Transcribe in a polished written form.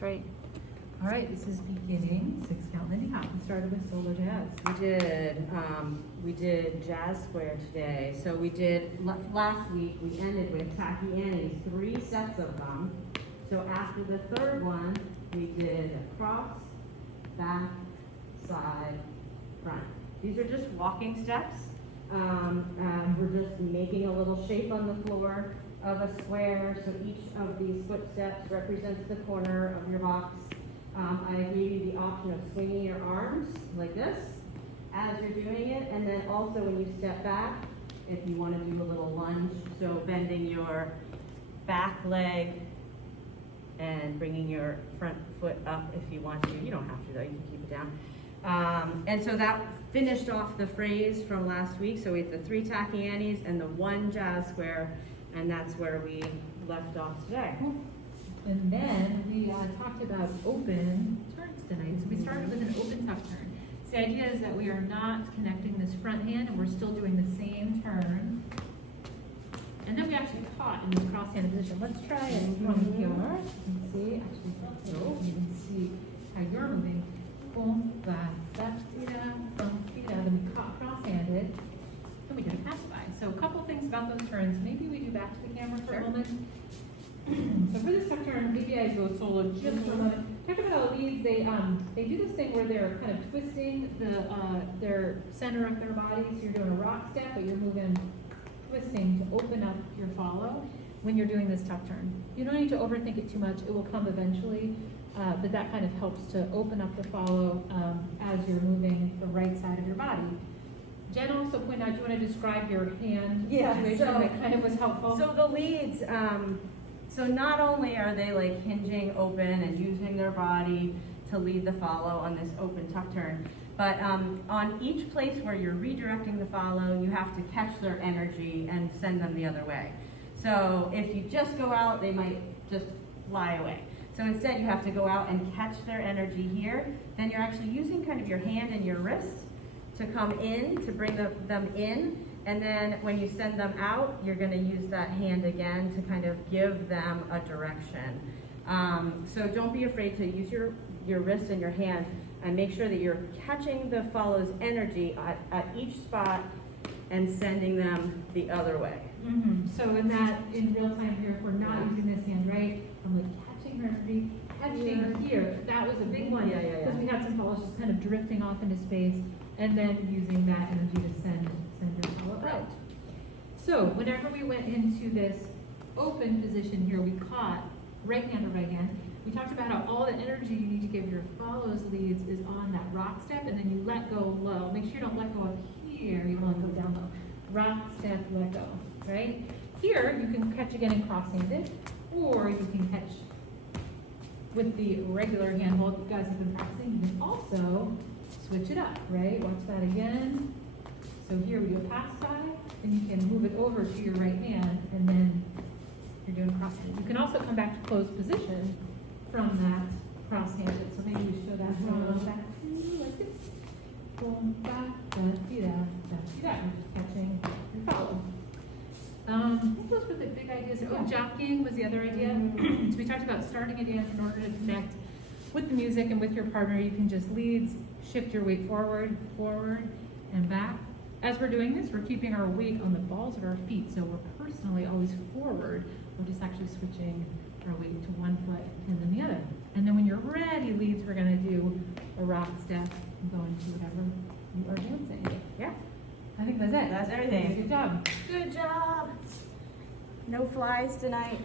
That's right. All right, this is beginning 6-count Lindy Hop. We started with solo jazz. We did jazz square today. So we did, last week, we ended with tacky Annie's, 3 sets of them. So after the third one, we did cross, back, side, front. These are just walking steps. We're just making a little shape on the floor of a square. So each of these footsteps represents the corner of your box. I gave you the option of swinging your arms like this as you're doing it, and then also when you step back, if you want to do a little lunge, so bending your back leg and bringing your front foot up if you want to. You don't have to though, you can keep it down. And so that finished off the phrase from last week. So we had the 3 tacky Annies and the 1 jazz square, and that's where we left off today. And then we talked about open turns tonight. So we started with an open tuck turn. So the idea is that we are not connecting this front hand and we're still doing the same turn. And then we actually caught in this cross-handed position. Let's try it from here. You can see, actually, you can see how you're moving. Boom, back, left, front, then we caught cross-handed. Then we did a pass by. So a couple things about those turns. Maybe we do back to the camera for a moment. So for this tuck turn, maybe I go solo just for a moment. Talk about how leads, they do this thing where they're kind of twisting their center of their body. So you're doing a rock step, but you're moving, twisting to open up your follow when you're doing this tuck turn. You don't need to overthink it too much. It will come eventually, but that kind of helps to open up the follow as you're moving the right side of your body. Jen also pointed out, do you want to describe your hand situation that kind of was helpful? So the leads, so not only are they like hinging open and using their body to lead the follow on this open tuck turn, but on each place where you're redirecting the follow, you have to catch their energy and send them the other way. So if you just go out, they might just fly away. So instead you have to go out and catch their energy here. Then you're actually using kind of your hand and your wrist to come in, to bring them in. And then when you send them out, you're going to use that hand again to kind of give them a direction. So don't be afraid to use your wrist and your hand, and make sure that you're catching the follow's energy at each spot and sending them the other way. So in real time here, if we're not using this hand, right, I'm like catching her energy, catching here. That was a big one because we had some follows just kind of drifting off into space, and then using that energy to send your follow out. So whenever we went into this open position here, we caught right hand or right hand. We talked about how all the energy you need to give your follows leads is on that rock step, and then you let go low. Make sure you don't let go up here, you want to go down low. Rock step, let go, right? Here, you can catch again in cross-handed, or you can catch with the regular hand hold you guys have been practicing. You can also switch it up, right? Watch that again. So here we do a pass by, and you can move it over to your right hand, and then you're doing cross-handed. You can also come back to closed position from that cross-handed. So maybe we show that back like this. Boom, back, da-dee-da, da-dee-da. You're just catching your follow. I think those were the big ideas. Oh, jockeying was the other idea. So we talked about starting a dance in order to connect with the music and with your partner. You can just leads, shift your weight forward, and back. As we're doing this, we're keeping our weight on the balls of our feet. So we're personally always forward. We're just actually switching our weight to one foot and then the other. And then when you're ready, leads, we're gonna do a rock step and go into whatever you are dancing. Yeah, I think that's it. That's everything. Good job. Good job. No flies tonight.